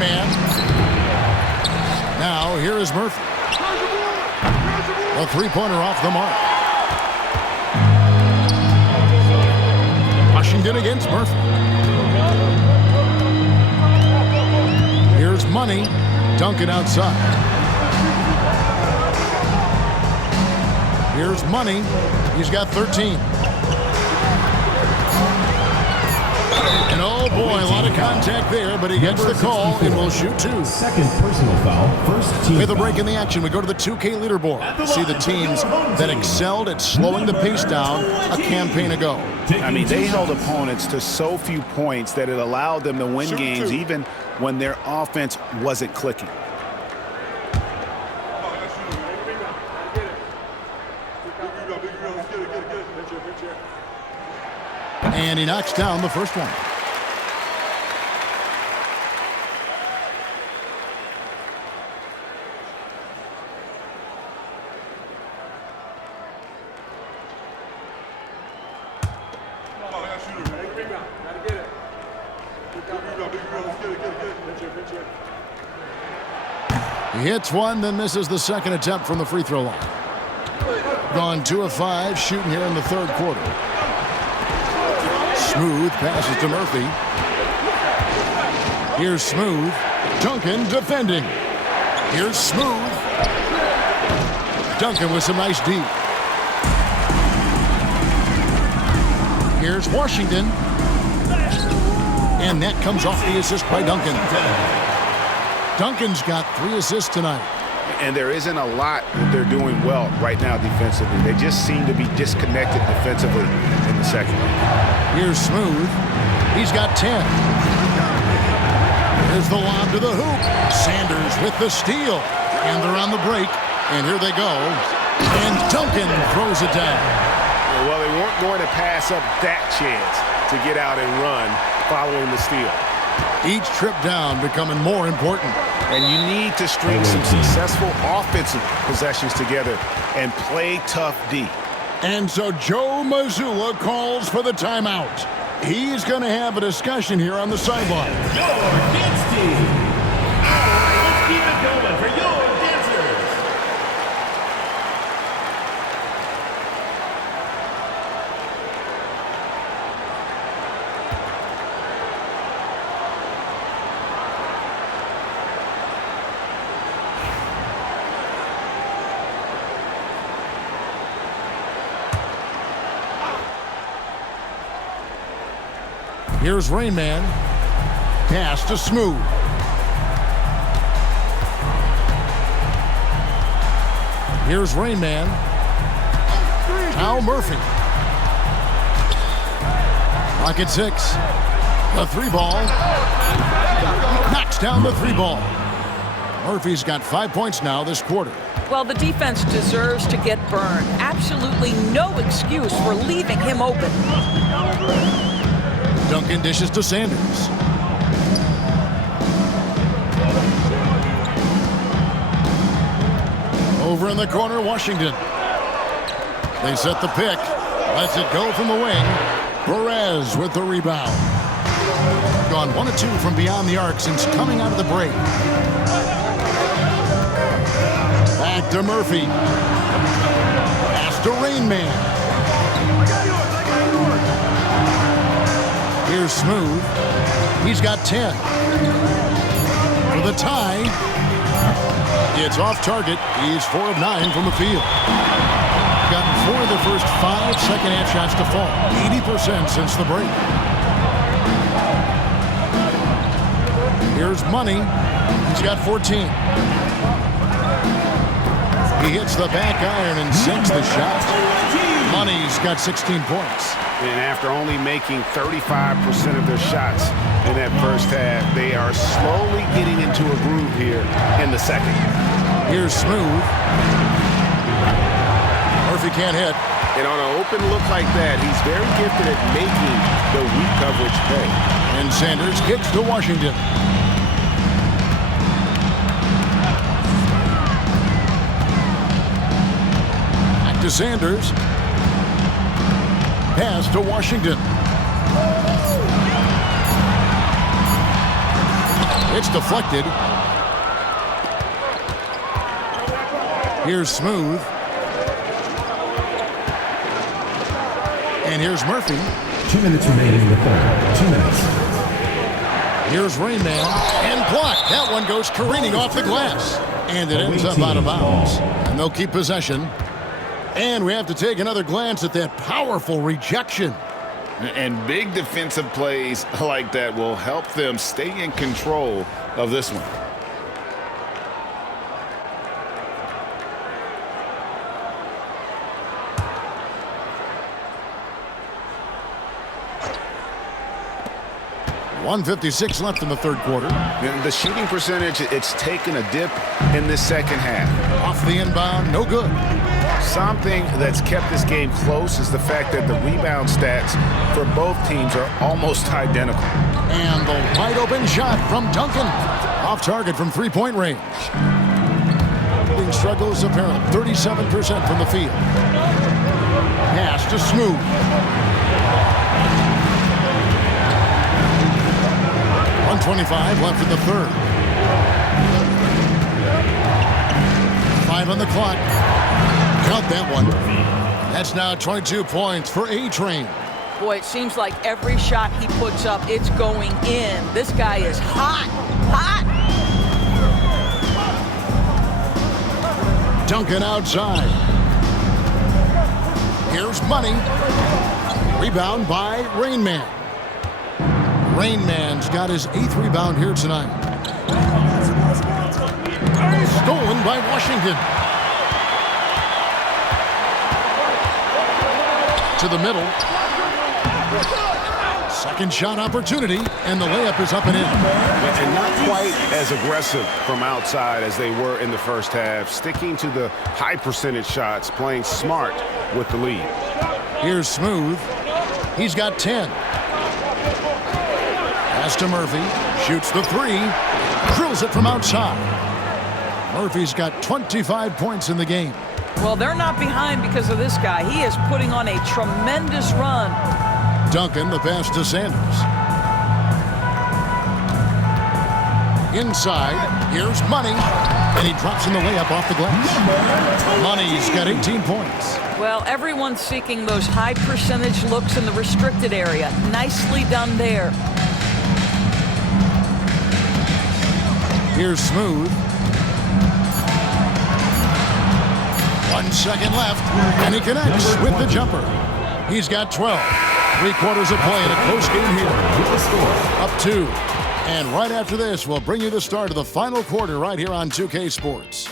Man. Now here is Murphy. A three-pointer off the mark. Washington against Murphy. Here's Money. Duncan outside. Here's Money. He's got 13. And oh boy, a lot of contact there, but he gets the call and will shoot two. Second personal foul, first team With a break in the action, we go to the 2K leaderboard. See the teams that excelled at slowing the pace down a campaign ago. I mean, they held opponents to so few points that it allowed them to win games even when their offense wasn't clicking. And he knocks down the first one. He hits one, then misses the second attempt from the free throw line. Gone 2 of 5 shooting here in the third quarter. Smooth passes to Murphy. Here's Smooth. Duncan defending. Here's Smooth. Duncan with some nice D. Here's Washington. And that comes off the assist by Duncan. Duncan's got 3 assists tonight. And there isn't a lot that they're doing well right now defensively. They just seem to be disconnected defensively in the second. Here's Smooth. He's got 10. Here's the lob to the hoop. Sanders with the steal. And they're on the break. And here they go. And Duncan throws it down. Well, they weren't going to pass up that chance to get out and run following the steal. Each trip down becoming more important. And you need to string some successful offensive possessions together and play tough D. And so Joe Mazzulla calls for the timeout. He's going to have a discussion here on the sideline. Your kids team. Let's keep it going for your dancers. Here's Rain Man. Pass to Smooth. Here's Rain Man. Al Murphy. Rocket 6. The 3-ball. Knocks down the 3-ball. Murphy's got 5 points now this quarter. Well, the defense deserves to get burned. Absolutely no excuse for leaving him open. Duncan dishes to Sanders. Over in the corner, Washington. They set the pick. Lets it go from the wing. Perez with the rebound. Gone 1 of 2 from beyond the arc since coming out of the break. Back to Murphy. Pass to Rain Man. Here's Smooth. He's got 10. For the tie. It's off target. He's 4 of 9 from the field. Gotten 4 of the first 5 second-half shots to fall. 80% since the break. Here's Money. He's got 14. He hits the back iron and sinks the shot. Money's got 16 points. And after only making 35% of their shots in that first half, they are slowly getting into a groove here in the second. Here's Smooth. Murphy can't hit. And on an open look like that, he's very gifted at making the weak coverage pay. And Sanders kicks to Washington. Back to Sanders. Pass to Washington. It's deflected. Here's Smooth. And here's Murphy. 2 minutes remaining in the third. 2 minutes. Here's Rain Man. And blocked. That one goes careening off the glass. And it ends up out of bounds. And they'll keep possession. And we have to take another glance at that powerful rejection. And big defensive plays like that will help them stay in control of this one. .156 left in the third quarter. And the shooting percentage, it's taken a dip in this second half. Off the inbound, no good. Something that's kept this game close is the fact that the rebound stats for both teams are almost identical. And the wide open shot from Duncan. Off target from three-point range. Shooting struggles apparent. 37% from the field. Pass to Smooth. .125 left in the third. 5 on the clock. Count that one. That's now 22 points for A-Train. Boy, it seems like every shot he puts up, it's going in. This guy is hot. Hot! Duncan outside. Here's Money. Rebound by Rain Man. Rain Man's got his 8th rebound here tonight. Stolen by Washington. To the middle. Second shot opportunity, and the layup is up and in. And not quite as aggressive from outside as they were in the first half. Sticking to the high percentage shots, playing smart with the lead. Here's Smooth. He's got 10. Pass to Murphy. Shoots the three. Drills it from outside. Murphy's got 25 points in the game. Well, they're not behind because of this guy. He is putting on a tremendous run. Duncan, the pass to Sanders. Inside, here's Money, and he drops in the layup off the glass. Money's got 18 points. Well, everyone's seeking those high percentage looks in the restricted area. Nicely done there. Here's Smooth. 1 second left, and he connects with the jumper. He's got 12. 3 quarters of play in a close game here. Up 2. And right after this, we'll bring you the start of the final quarter right here on 2K Sports.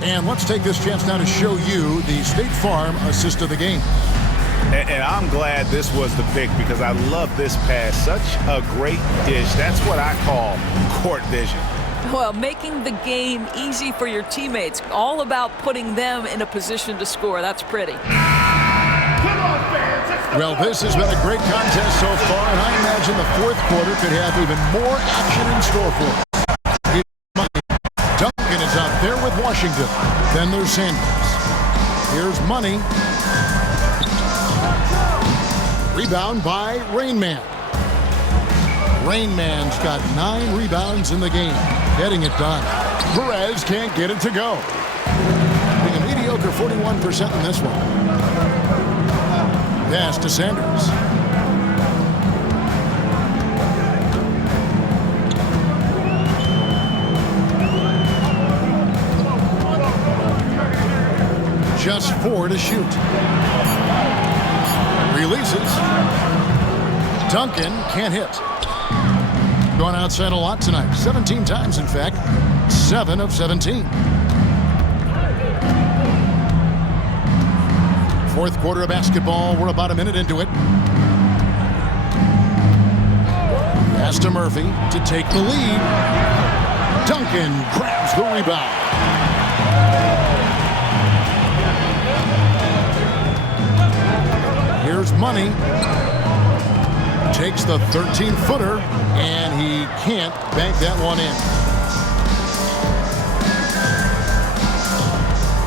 And let's take this chance now to show you the State Farm assist of the game. And I'm glad this was the pick because I love this pass. Such a great dish. That's what I call court vision. Well, making the game easy for your teammates. All about putting them in a position to score. That's pretty. Well, this has been a great contest so far, and I imagine the fourth quarter could have even more action in store for us. Duncan is out there with Washington. Then there's Sanders. Here's Money. Rebound by Rain Man. Rain Man's got 9 rebounds in the game. Getting it done. Perez can't get it to go. Being a mediocre 41% in this one. Pass to Sanders. Just 4 to shoot. Releases. Duncan can't hit. Going outside a lot tonight. 17 times, in fact. 7 of 17. Fourth quarter of basketball. We're about a minute into it. Pass to Murphy to take the lead. Duncan grabs the rebound. Here's Money. Takes the 13-footer, and he can't bank that one in.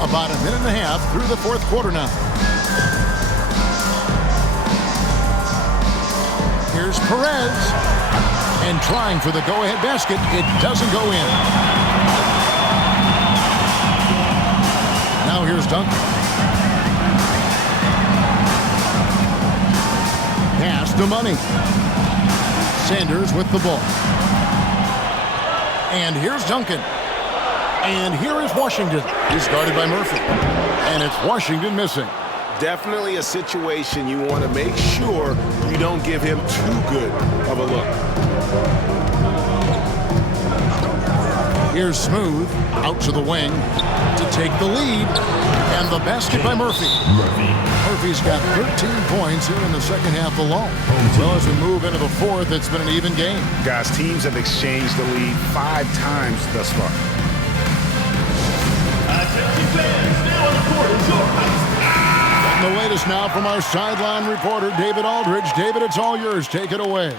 About a minute and a half through the fourth quarter now. Here's Perez. And trying for the go-ahead basket. It doesn't go in. Now here's Duncan. Pass to Money. Sanders with the ball. And here's Duncan. And here is Washington. He's guarded by Murphy. And it's Washington missing. Definitely a situation you want to make sure you don't give him too good of a look. Here's Smooth out to the wing to take the lead. And the basket by Murphy. Murphy's got 13 points here in the second half alone. Well, as we move into the fourth, it's been an even game. Guys, teams have exchanged the lead 5 times thus far. Attention fans, now on the court is your host. The latest now from our sideline reporter, David Aldridge. David, it's all yours. Take it away.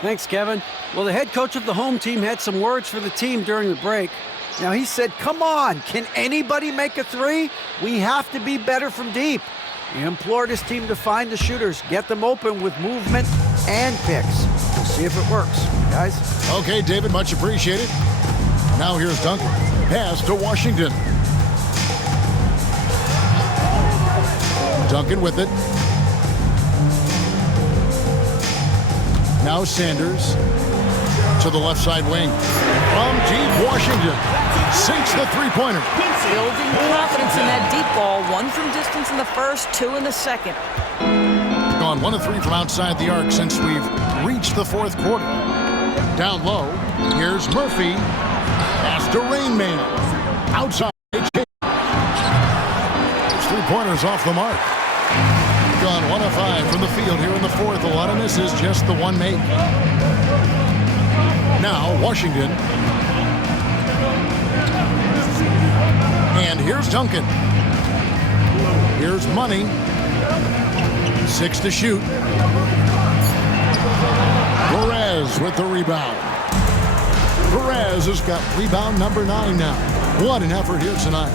Thanks, Kevin. Well, the head coach of the home team had some words for the team during the break. Now, he said, come on, can anybody make a three? We have to be better from deep. He implored his team to find the shooters, get them open with movement and picks. We'll see if it works, guys. Okay, David, much appreciated. Now here's Duncan. Pass to Washington. Duncan with it. Now Sanders to the left side wing. From deep, Washington sinks the three-pointer. Building confidence in that deep ball. 1 from distance in the first, 2 in the second. Gone 1 of 3 from outside the arc since we've reached the fourth quarter. Down low, here's Murphy. Pass to Rain Man. Outside. Three-pointers off the mark. Gone 1 of 5 from the field here in the fourth. A lot of misses, just the one make. Now Washington. And here's Duncan. Here's Money. 6 to shoot. Perez with the rebound. Perez has got rebound number 9 now. What an effort here tonight.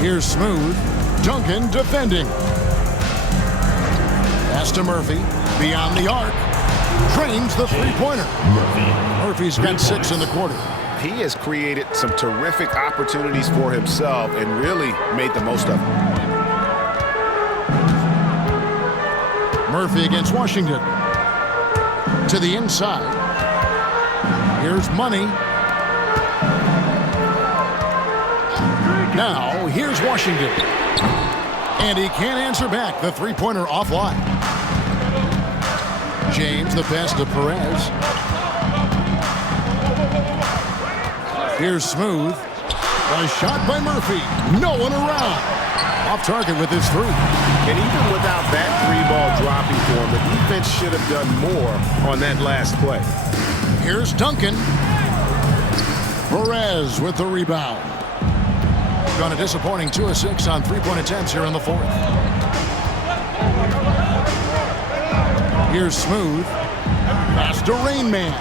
Here's Smooth. Duncan defending. Pass to Murphy. Beyond the arc. Drains the three-pointer. Murphy's got 6 in the quarter. He has created some terrific opportunities for himself and really made the most of them. Murphy against Washington. To the inside. Here's Money. Now, here's Washington. And he can't answer back. The three-pointer offline. James, the pass to Perez. Here's Smooth. A shot by Murphy. No one around. Off target with his 3. And even without that 3-ball dropping for him, the defense should have done more on that last play. Here's Duncan. Perez with the rebound. Gone a disappointing 2 of 6 on 3-point attempts here in the fourth. Here's Smooth. Pass to Rain Man.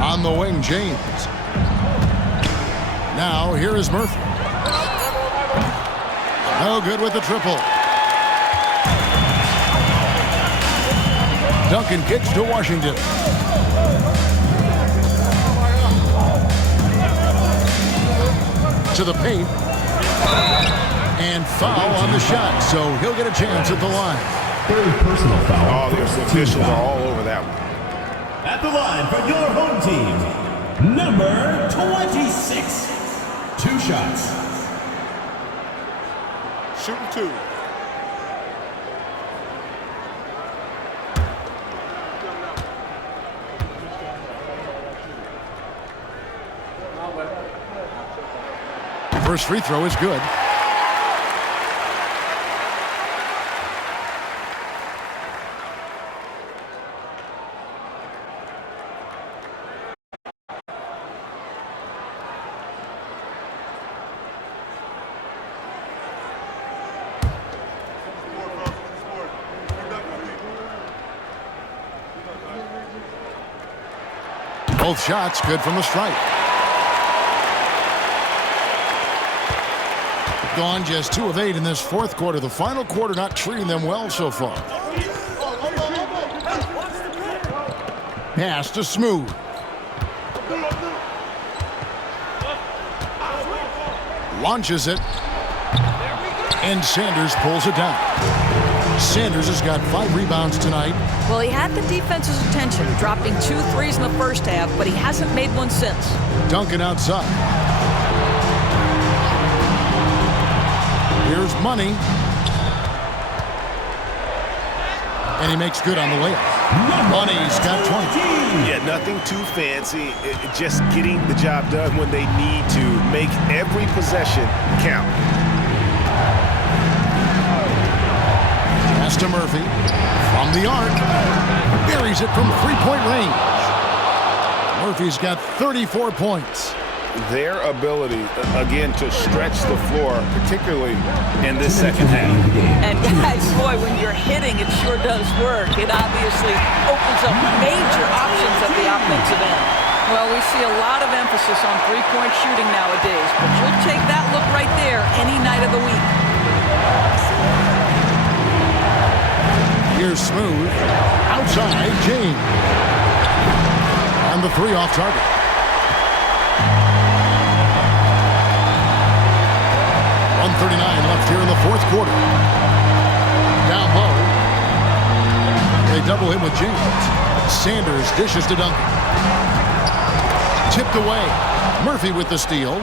On the wing, James. Now, here is Murphy. No good with the triple. Duncan kicks to Washington. To the paint. And foul on the shot, so he'll get a chance at the line. Third personal foul. Oh, the officials are all over that one. At the line for your home team, number 26. 2 shots. Shooting 2. First free throw is good. Both shots good from the stripe. gone just 2 of 8 in this fourth quarter. The final quarter not treating them well so far. Pass to Smooth. Launches it. And Sanders pulls it down. Sanders has got 5 rebounds tonight. Well, he had the defense's attention, dropping 2 threes in the first half, but he hasn't made one since. Duncan outside. Here's Money. And he makes good on the layup. Money's got 20. Yeah, nothing too fancy. Just getting the job done when they need to. Make every possession count. Pass to Murphy. From the arc. Buries it from 3-point range. Murphy's got 34 points. Their ability, again, to stretch the floor, particularly in this second half. And guys, boy, when you're hitting, it sure does work. It obviously opens up major options at the offensive end. Well, we see a lot of emphasis on three-point shooting nowadays, but you'll take that look right there any night of the week. Here's Smooth. Outside, James. And the 3 off target. .39 left here in the fourth quarter. Down low. They double him with James. Sanders dishes to Duncan. Tipped away. Murphy with the steal.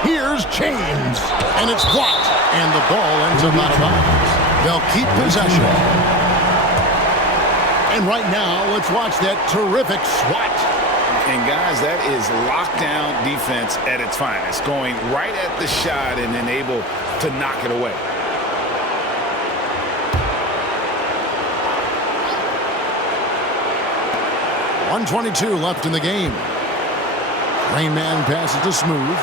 Here's James. And it's blocked. And the ball ends up out of bounds. They'll keep possession. And right now, let's watch that terrific swat. And guys, that is lockdown defense at its finest. Going right at the shot and then able to knock it away. .122 left in the game. Rain Man passes to Smooth.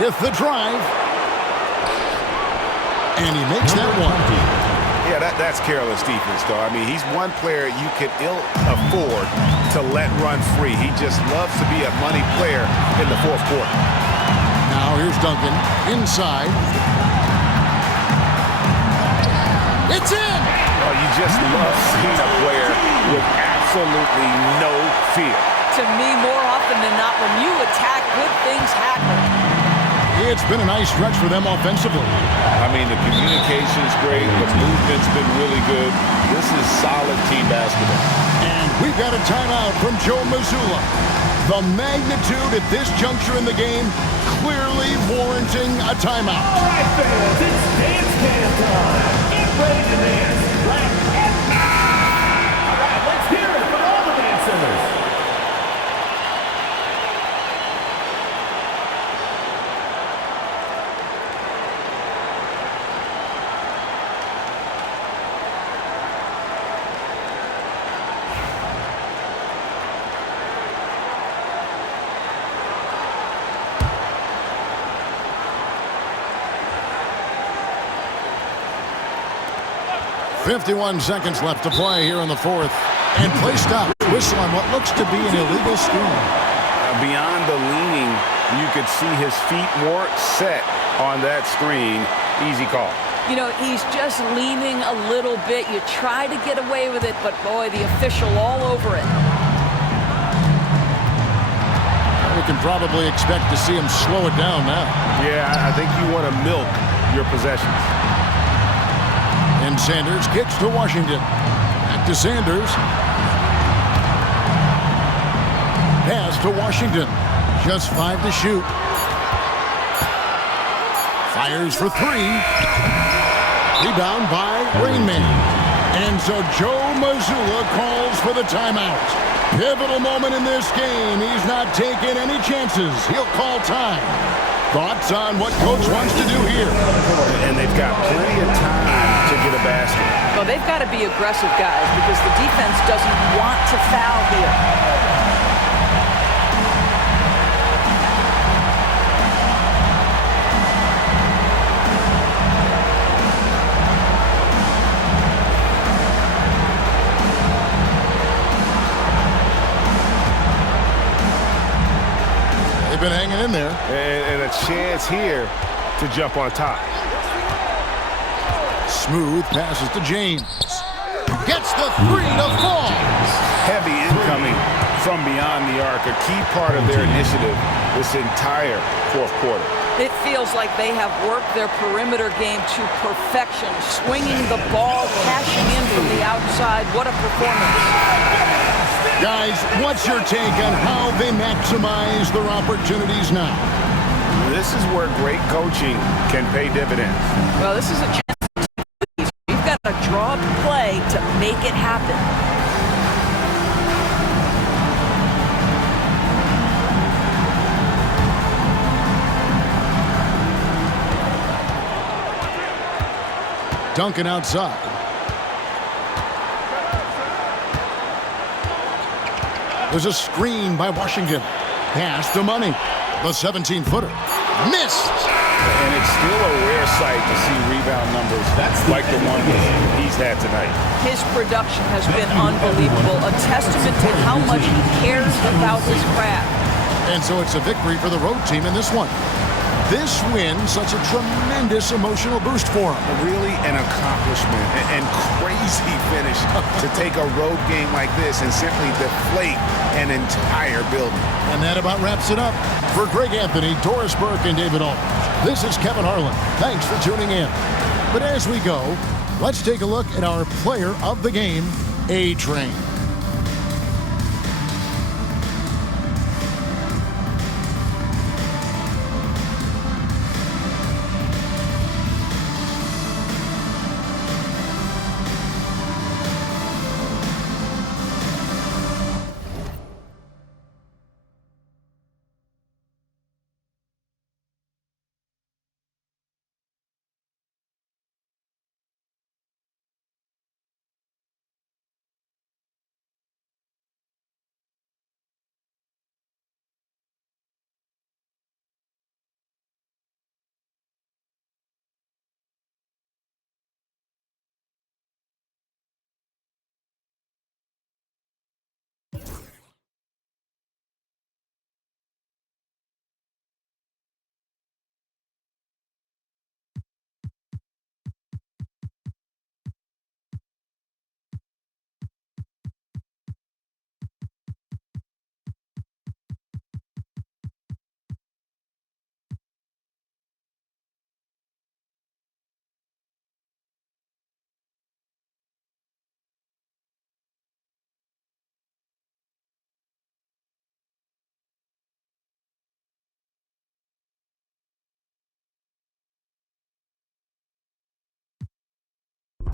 With the drive. And he makes that one. Yeah, that's careless defense, though. I mean, he's one player you could ill afford to let run free. He just loves to be a money player in the fourth quarter. Now here's Duncan inside. It's in! Oh, you just love seeing a player with absolutely no fear. To me, more often than not, when you attack, good things happen. It's been a nice stretch for them offensively. I mean, the communication's great. The movement's been really good. This is solid team basketball. And we've got a timeout from Joe Mazzulla. The magnitude at this juncture in the game clearly warranting a timeout. All right, fans, it's dance can time. Get ready to dance. All right, let's hear it for all the dancers. .51 seconds left to play here in the fourth. And play stops. Whistle on what looks to be an illegal screen. Beyond the leaning, you could see his feet weren't set on that screen. Easy call. You know, he's just leaning a little bit. You try to get away with it, but boy, the official all over it. We can probably expect to see him slow it down now. Yeah, I think you want to milk your possessions. And Sanders kicks to Washington. Back to Sanders. Pass to Washington. Just 5 to shoot. Fires for 3. Rebound by Rain Man. And so Joe Mazzulla calls for the timeout. Pivotal moment in this game. He's not taking any chances. He'll call time. Thoughts on what Coach wants to do here? And they've got plenty of time to get a basket. Well, they've got to be aggressive, guys, because the defense doesn't want to foul here. They've been hanging in there. And a chance here to jump on top. Smooth passes to James. Gets the three to fall. Heavy incoming from beyond the arc, a key part of their initiative this entire fourth quarter. It feels like they have worked their perimeter game to perfection, swinging the ball, cashing in from the outside. What a performance. Guys, what's your take on how they maximize their opportunities now? This is where great coaching can pay dividends. Well, this is a chance. You've got to draw up play to make it happen. Duncan outside. There's a screen by Washington. Pass to Money. The 17-footer. Missed. And it's still a rare sight to see rebound numbers like the one he's had tonight. His production has been unbelievable, a testament to how much he cares about his craft. And so it's a victory for the road team in this one. This win, such a tremendous emotional boost for him. Really an accomplishment and crazy finish to take a road game like this and simply deflate an entire building. And that about wraps it up. For Greg Anthony, Doris Burke, and David Aldridge, this is Kevin Harlan. Thanks for tuning in. But as we go, let's take a look at our player of the game, A-Train.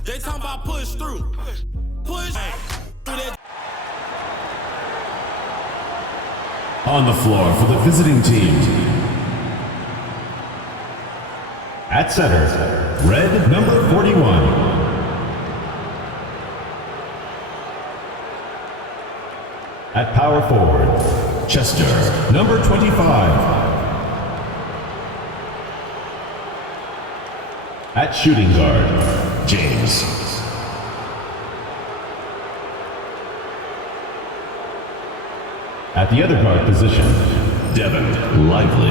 They talking about push through. Push through that. On the floor for the visiting team. At center, red number 41. At power forward, Chester, number 25. At shooting guard, James. At the other guard position, Devin Lively.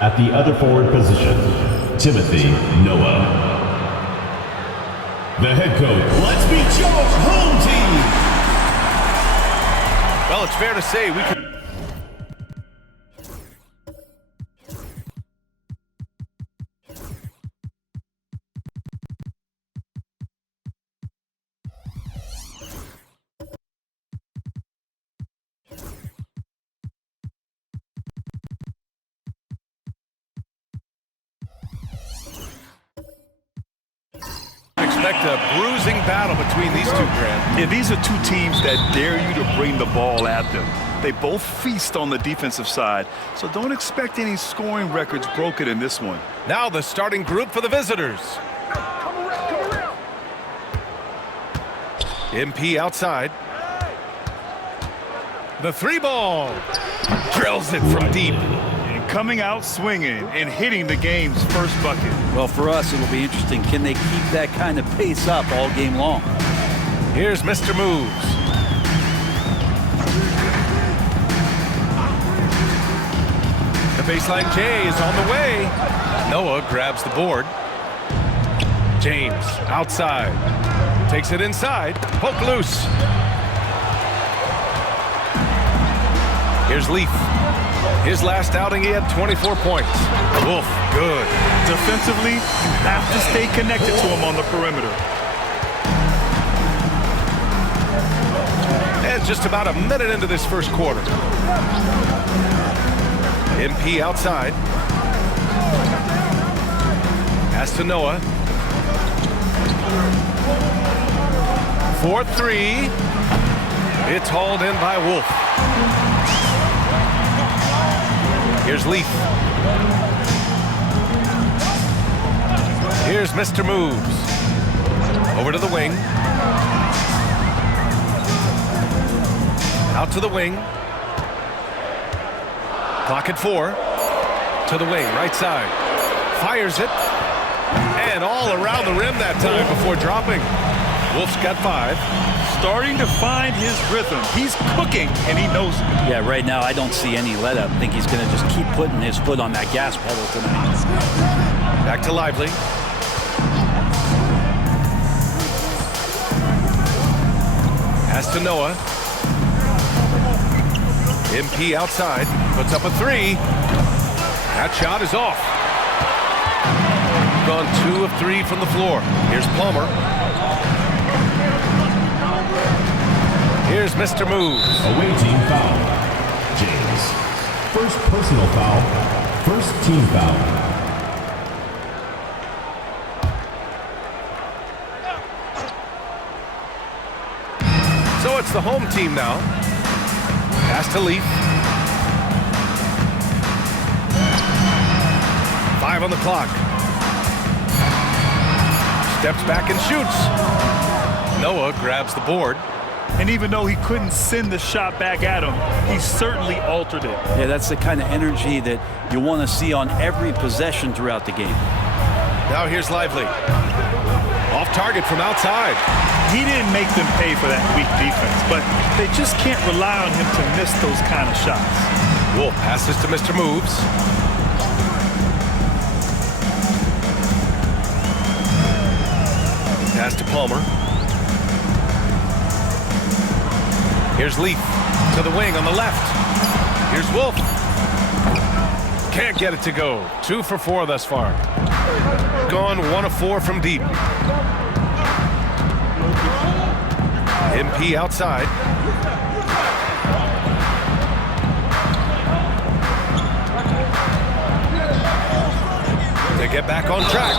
At the other forward position, Timothy Noah. The head coach. Let's meet your home team. Well, it's fair to say we could. Expect a bruising battle between these two, Grant. Yeah, these are two teams that dare you to bring the ball at them. They both feast on the defensive side, so don't expect any scoring records broken in this one. Now the starting group for the visitors. MP outside. The three ball. Drills it from deep. And coming out swinging and hitting the game's first bucket. Well, for us, it'll be interesting. Can they keep that kind of pace up all game long? Here's Mr. Moves. Baseline J is on the way. Noah grabs the board. James outside. Takes it inside. Poke loose. Here's Leaf. His last outing, he had 24 points. Wolf, good. Defensively, you have to stay connected to him on the perimeter. And just about a minute into this first quarter. MP outside. Pass to Noah. 4-3. It's hauled in by Wolf. Here's Leaf. Here's Mr. Moves. Over to the wing. Out to the wing. Clock at 4. To the wing, right side. Fires it. And all around the rim that time before dropping. Wolf's got 5. Starting to find his rhythm. He's cooking, and he knows it. Yeah, right now I don't see any let up. I think he's going to just keep putting his foot on that gas pedal tonight. Back to Lively. Pass to Noah. MP outside. Puts up a 3. That shot is off. Gone 2 of 3 from the floor. Here's Palmer. Here's Mr. Moves. Away team foul. James. First personal foul. First team foul. So it's the home team now. Pass to Leaf. 5 on the clock. Steps back and shoots. Noah grabs the board. And even though he couldn't send the shot back at him, he certainly altered it. Yeah, that's the kind of energy that you want to see on every possession throughout the game. Now here's Lively. Off target from outside. He didn't make them pay for that weak defense, but they just can't rely on him to miss those kind of shots. Wolf passes to Mr. Moves. Pass to Palmer. Here's Leaf to the wing on the left. Here's Wolf. Can't get it to go. 2 for 4 thus far. Gone 1 of 4 from deep. MP outside. They get back on track.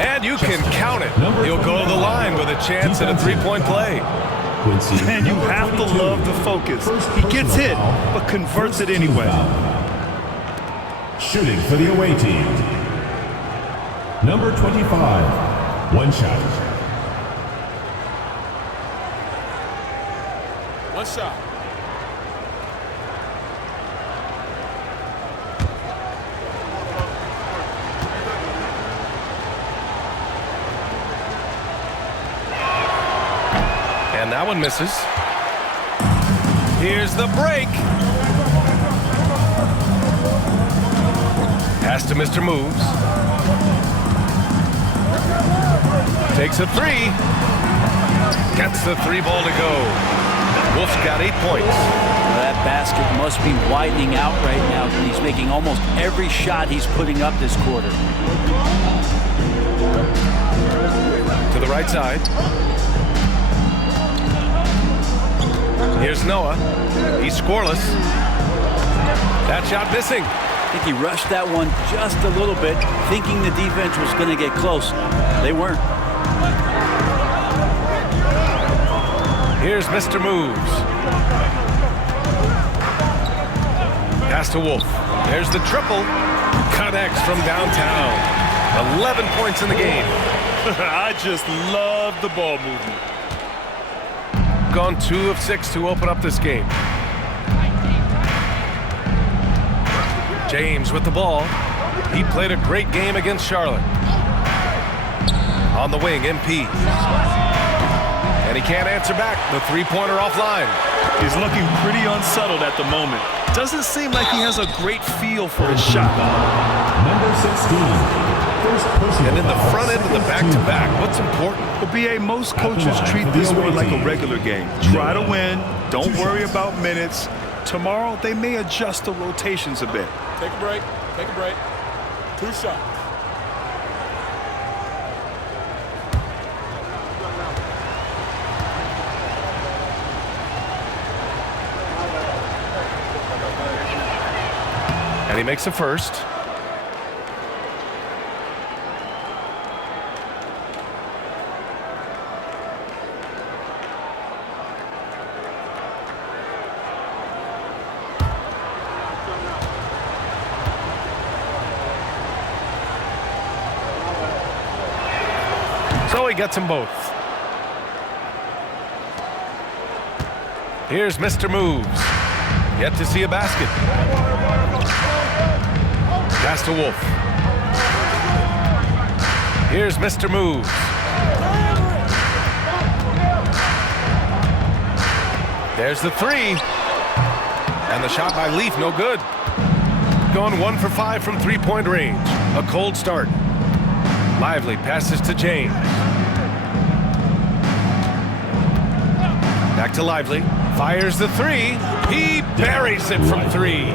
And you can count it. He'll go to the line with a chance at a 3-point play. And you have to love the focus. He gets hit, but converts it anyway. Shooting for the away team. Number 25. One shot. One shot. And that one misses. Here's the break. Pass to Mr. Moves. Takes a 3. Gets the 3 ball to go. Wolf's got 8 points. Well, that basket must be widening out right now. He's making almost every shot he's putting up this quarter. To the right side. Here's Noah. He's scoreless. That shot missing. I think he rushed that one just a little bit, thinking the defense was going to get close. They weren't. Here's Mr. Moves. Pass to Wolf. There's the triple. Connects from downtown. 11 points in the game. I just love the ball movement. Gone 2 of 6 to open up this game. James with the ball. He played a great game against Charlotte. On the wing, MP. And he can't answer back. The three-pointer offline. He's looking pretty unsettled at the moment. Doesn't seem like he has a great feel for his shot. Number 16. First personal And in the foul, front end of the back-to-back, what's important? Well, BA, most coaches treat this one like a regular game. Try to win. Don't worry about minutes. Tomorrow, they may adjust the rotations a bit. Take a break. Take a break. 2 shots. And he makes a first. So he gets them both. Here's Mr. Moves. Yet to see a basket. Pass to Wolf. Here's Mr. Moves. There's the three. And the shot by Leaf, no good. Going 1 for 5 from three-point range. A cold start. Lively passes to James. Back to Lively. Fires the three. He buries it from 3.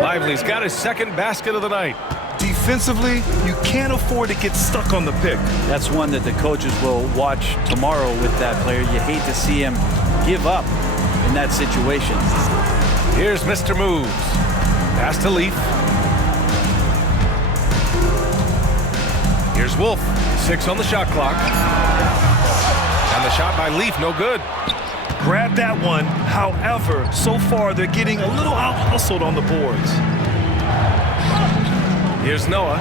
Lively's got his second basket of the night. Defensively, you can't afford to get stuck on the pick. That's one that the coaches will watch tomorrow with that player. You hate to see him give up in that situation. Here's Mr. Moves. Pass to Leaf. Here's Wolf. 6 on the shot clock. And the shot by Leaf, no good. Grab that one. However, so far they're getting a little out-hustled on the boards. Here's Noah.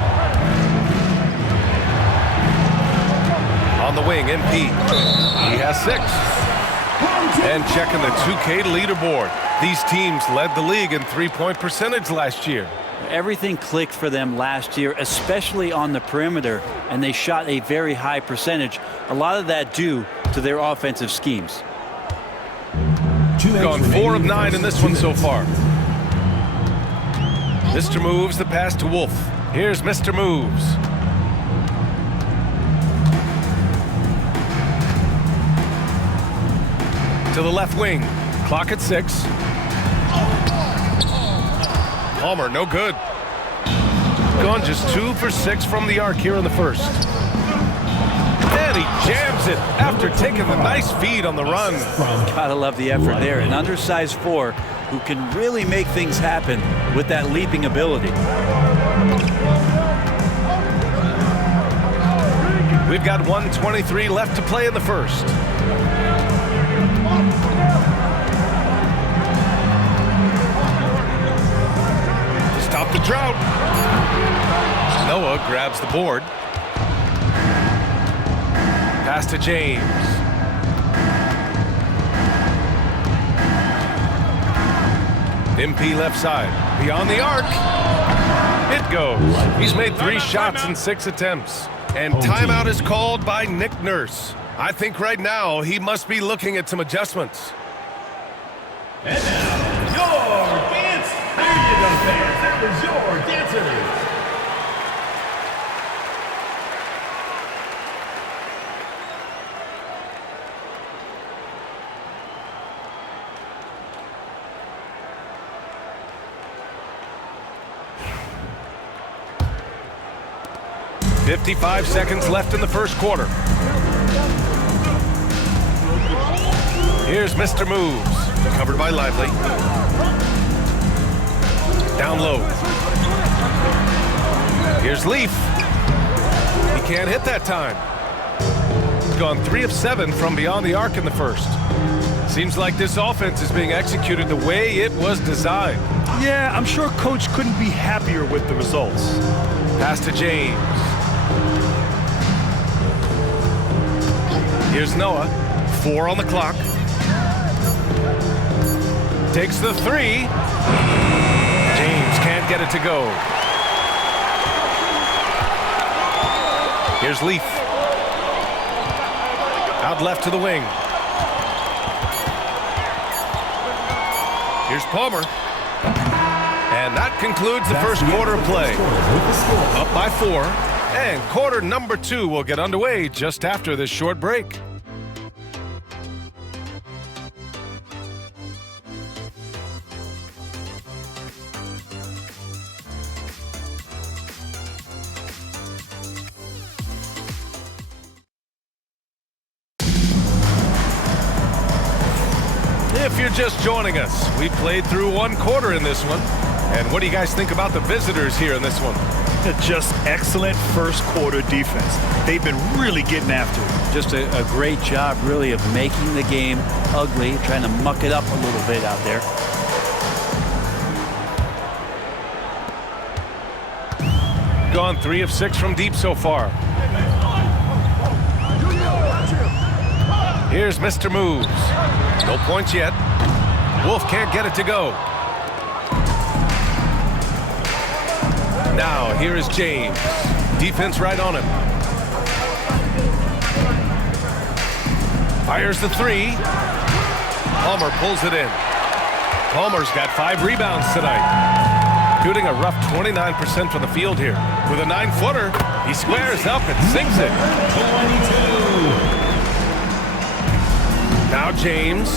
On the wing, MP. He has 6. And checking the 2K leaderboard. These teams led the league in three-point percentage last year. Everything clicked for them last year, especially on the perimeter, and they shot a very high percentage. A lot of that due to their offensive schemes. Gone 4 of 9 in this one so far. Mr. Moves, the pass to Wolf. Here's Mr. Moves. To the left wing. Clock at 6. Palmer, no good. Gone just 2 for 6 from the arc here in the first. And he jams it after taking the nice feed on the run. Gotta love the effort there. An undersized 4 who can really make things happen with that leaping ability. We've got 1:23 left to play in the first. To stop the drought. Noah grabs the board. Pass to James. MP left side. Beyond the arc. It goes. He's made 3 shots in 6 attempts. And timeout is called by Nick Nurse. I think right now he must be looking at some adjustments. And now, your dance. There you go, fans. That was your dancers. .55 seconds left in the first quarter. Here's Mr. Moves. Covered by Lively. Down low. Here's Leaf. He can't hit that time. Gone 3 of 7 from beyond the arc in the first. Seems like this offense is being executed the way it was designed. Yeah, I'm sure Coach couldn't be happier with the results. Pass to James. Here's Noah. 4 on the clock. Takes the 3. James can't get it to go. Here's Leaf. Out left to the wing. Here's Palmer. And that concludes the first quarter of play. Up by 4. And quarter number 2 will get underway just after this short break. If you're just joining us, we played through 1 quarter in this one. And what do you guys think about the visitors here in this one? Just excellent first quarter defense. They've been really getting after it. Just a great job, really, of making the game ugly, trying to muck it up a little bit out there. Gone 3 of 6 from deep so far. Here's Mr. Moves. No points yet. Wolf can't get it to go. Now, here is James. Defense right on him. Fires the 3. Palmer pulls it in. Palmer's got 5 rebounds tonight. Shooting a rough 29% from the field here. With a 9-footer, he squares up and sinks it. 22. Now James.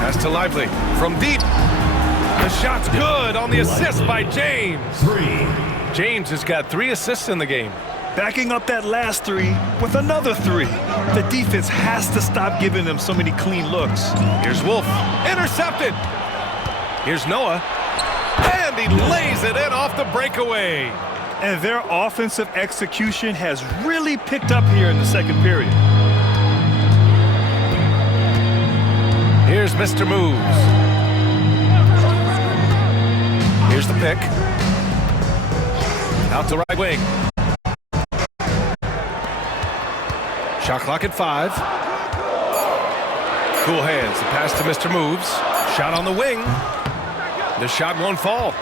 Pass to Lively from deep. The shot's good on the assist by James. 3. James has got 3 assists in the game. Backing up that last 3 with another 3. The defense has to stop giving them so many clean looks. Here's Wolf. Intercepted. Here's Noah. And he lays it in off the breakaway. And their offensive execution has really picked up here in the second period. Here's Mr. Moves. Here's the pick. Out to right wing. Shot clock at 5. Cool hands. The pass to Mr. Moves. Shot on the wing. The shot won't fall.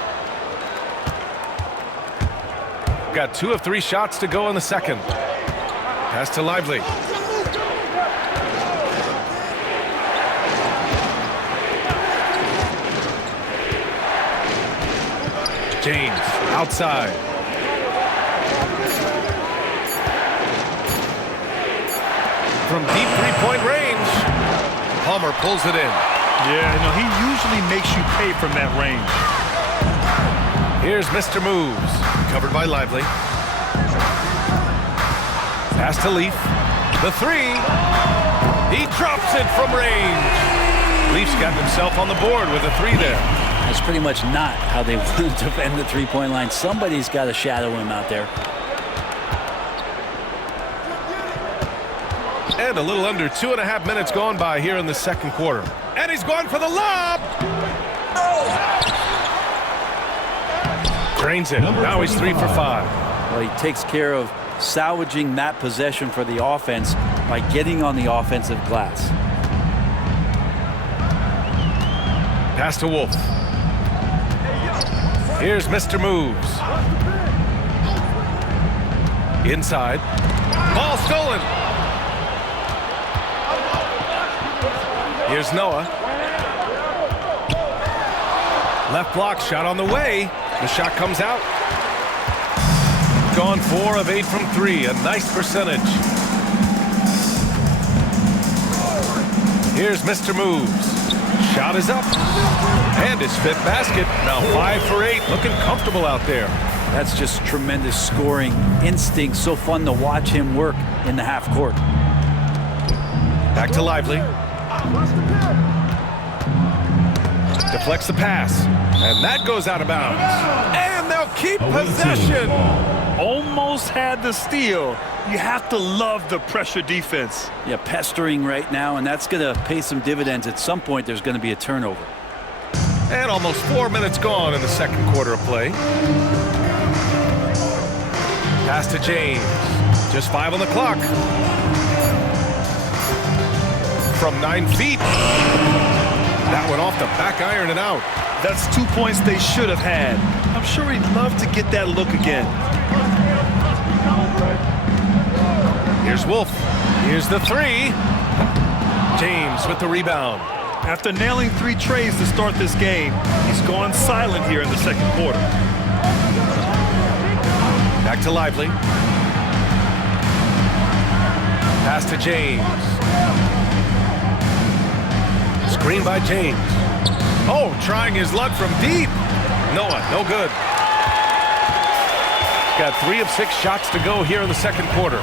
Got 2 of 3 shots to go in the second. Pass to Lively. James outside. From deep 3-point range, Palmer pulls it in. Yeah, no, he usually makes you pay from that range. Here's Mr. Moves, covered by Lively. Pass to Leaf. The 3. He drops it from range. Leaf's got himself on the board with a 3 there. That's pretty much not how they want to defend the 3-point line. Somebody's got to shadow him out there. And a little under 2.5 minutes gone by here in the second quarter. And he's going for the lob. Drains it. Now he's 3 for 5. Well, he takes care of salvaging that possession for the offense by getting on the offensive glass. Pass to Wolf. Here's Mr. Moves. Inside. Ball stolen. Here's Noah. Left block shot on the way. The shot comes out. Gone 4 of 8 from 3. A nice percentage. Here's Mr. Moves. Shot is up. And his fifth basket. Now 5 for 8. Looking comfortable out there. That's just tremendous scoring instinct. So fun to watch him work in the half court. Back to Lively. Deflects the pass. And that goes out of bounds. And they'll keep possession. Almost had the steal. You have to love the pressure defense. Yeah, pestering right now, and that's going to pay some dividends. At some point, there's going to be a turnover. And almost 4 minutes gone in the second quarter of play. Pass to James. Just 5 on the clock. From 9 feet. That went off the back iron and out. That's 2 points they should have had. I'm sure he'd love to get that look again. Here's Wolf. Here's the three. James with the rebound. After nailing 3 trays to start this game, he's gone silent here in the second quarter. Back to Lively. Pass to James. Screen by James. Oh, trying his luck from deep. Noah, no good. Got 3 of 6 shots to go here in the second quarter.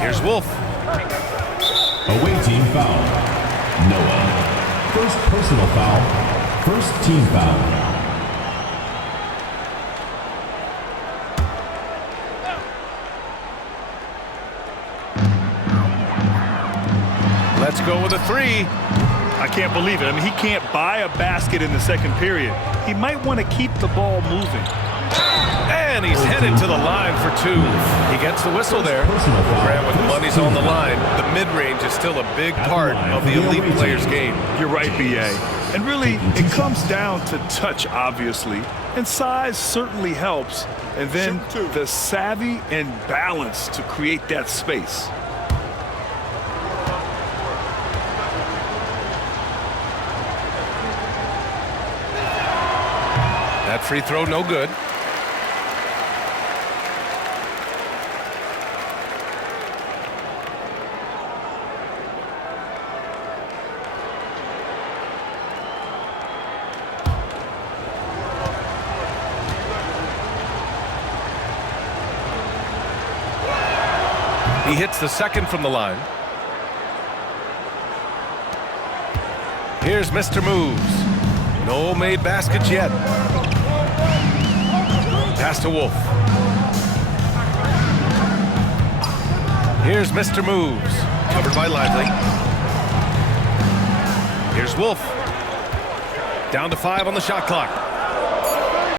Here's Wolf. Away team foul. Noah. First personal foul. First team foul. Let's go with a 3. I can't believe it. I mean, he can't buy a basket in the second period. He might want to keep the ball moving. And he's headed to the line for 2. He gets the whistle there. Grant, when the money's on the line, the mid-range is still a big part of the elite player's game. You're right, BA. And really, it comes down to touch, obviously. And size certainly helps. And then the savvy and balance to create that space. That free throw, no good. He hits the second from the line. Here's Mr. Moves. No made baskets yet. Pass to Wolf. Here's Mr. Moves. Covered by Lively. Here's Wolf. Down to 5 on the shot clock.